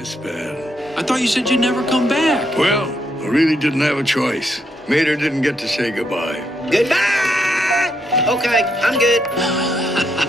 this bad. I thought you said you'd never come back. Well, I really didn't have a choice. Mater didn't get to say goodbye. Goodbye! Okay, I'm good.